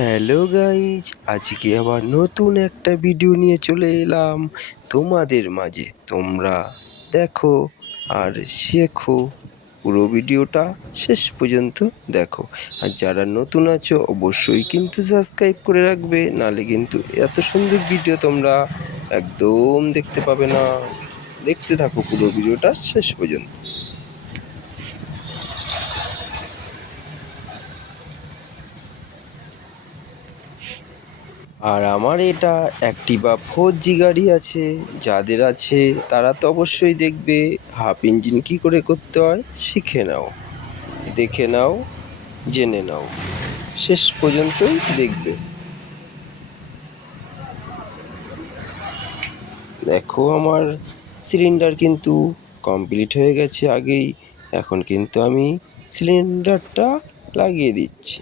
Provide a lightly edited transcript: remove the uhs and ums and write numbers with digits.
Hello guys, আজকে আবার নতুন একটা ভিডিও নিয়ে চলে এলাম তোমাদের মাঝে। তোমরা দেখো আর শেখো, পুরো ভিডিওটা শেষ পর্যন্ত দেখো। আর যারা নতুন আছো অবশ্যই কিন্তু সাবস্ক্রাইব করে রাখবে, নাহলে কিন্তু এত সুন্দর ভিডিও তোমরা একদম দেখতে পাবে না। দেখতে থাকো পুরো ভিডিওটা শেষ পর্যন্ত। আর আমার এটা অ্যাক্টিভা 4G গাড়ি আছে। যাদের আছে তারা তো অবশ্যই দেখবে হাফ ইঞ্জিন কী করে করতে হয়, শিখে নাও, দেখে নাও, জেনে নাও, শেষ পর্যন্তই দেখবে। দেখো আমার সিলিন্ডার কিন্তু কমপ্লিট হয়ে গেছে আগেই। এখন কিন্তু আমি সিলিন্ডারটা লাগিয়ে দিচ্ছি।